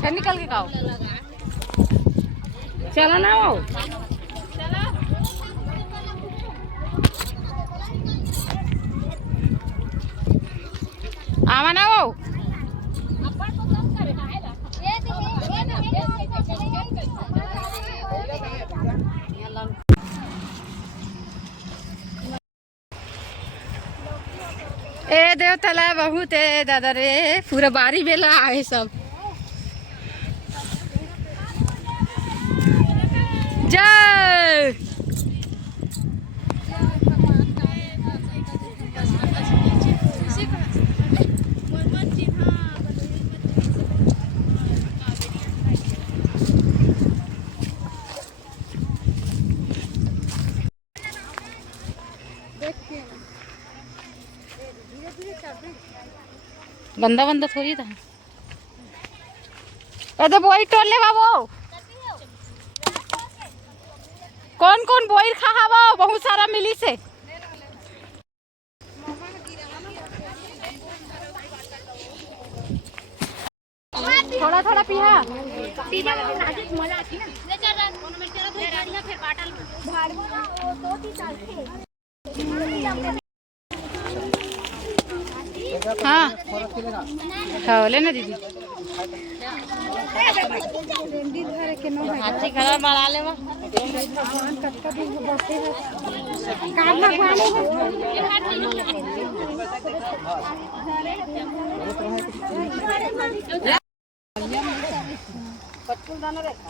फिर निकल के खाओ। चलो ना वो आवा ना वो ए देव तला बहुत है दादा रे, पूरा बारी बेला आए सब। जय गंदा बंदा थोड़ी था। अरे बोई टोले बाबू कौन कौन बोई खा वो बहुत सारा मिली से। थोड़ा थोड़ा पिया मजा आती ना। हाँ हाँ लेना दीदी। हाथी खड़ा बना ले भगवान कटका दिन बसे है काम भगवान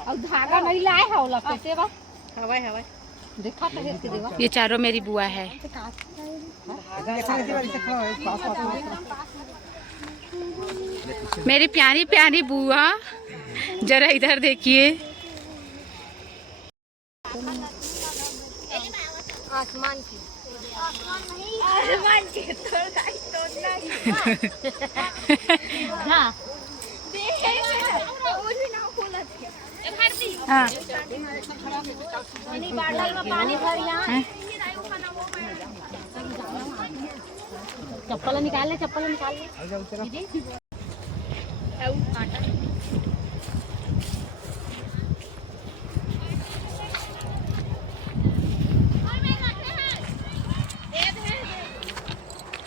और धागा नहीं लाए हौला कैसे बा हवाई हवाई देखा तो ये चारों मेरी बुआ है। मेरी प्यारी प्यारी बुआ जरा इधर देखिए। आसमान की हाँ हाँ पानी भर चप्पल निकाल ले चप्पल निकाल ले।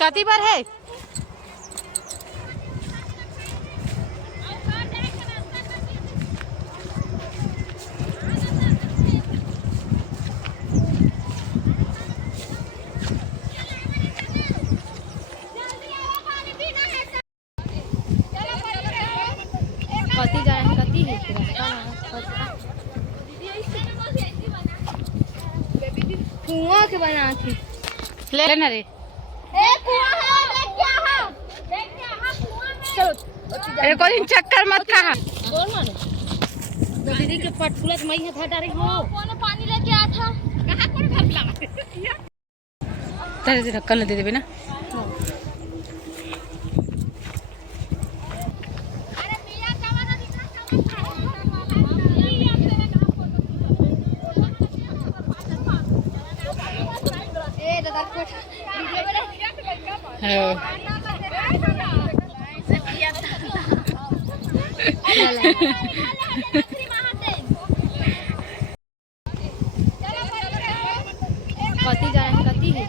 कती बार है कती जाए कती है कुआं के बना थी ले ना रे कोई चक्कर मत खा। दीदी के पटकुलत मई है था डारे हो कौन पानी लेके आया था कहां कौन घपला तेरे से ढक्कन दे देबे ना। अरे पिया जमाना दिखा ए दादा कोट वीडियो बना हां कती जाए कती है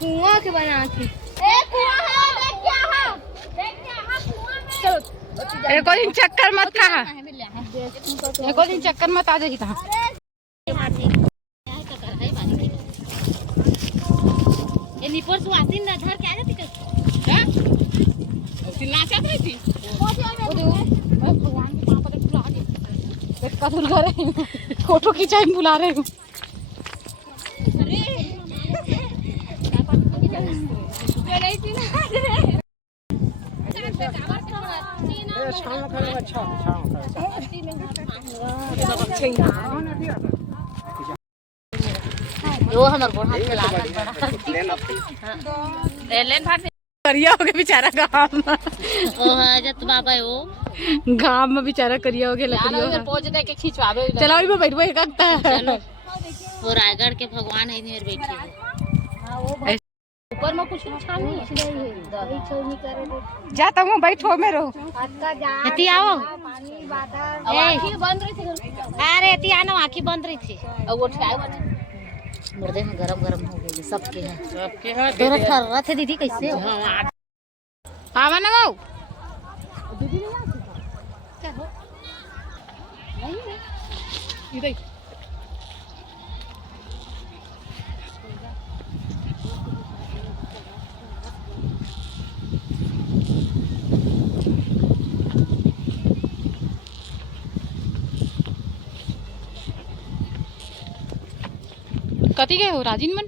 कुआं के बना थी एको दिन चक्कर मत खा एको दिन चक्कर मत आ जाएगी कहाँ ये निपर सुहासिन ना घर के आ जाती हैं नाचत रही थी भगवान के पापा ने बुला के एक कदर घर है फोटो खिंचाई बुला रहे हूँ। वो हमारे को हाथ में लाना लेन भाग करिया हो गया बेचारा गांव में ओ हजत बाबा वो गांव में बेचारा करिया हो गया लकड़ियों पहुंच दे के खिंचवावे चलो अभी बैठबो एक वो रायगढ़ के भगवान है इधर बैठे हैं। ऊपर में कुछ छानी जाता हूँ बैठो में रहो एती आओ आँखी बंद रही थी अरे एती आनो आँखी बंद रही थी अब वो ठिकाए बने मुर्दे में गरम गरम हो गए सबके हैं दोनों ठर रहे थे दीदी कैसे आवा ना माऊ क्या हो नहीं इधर कति गए हो राजिन मन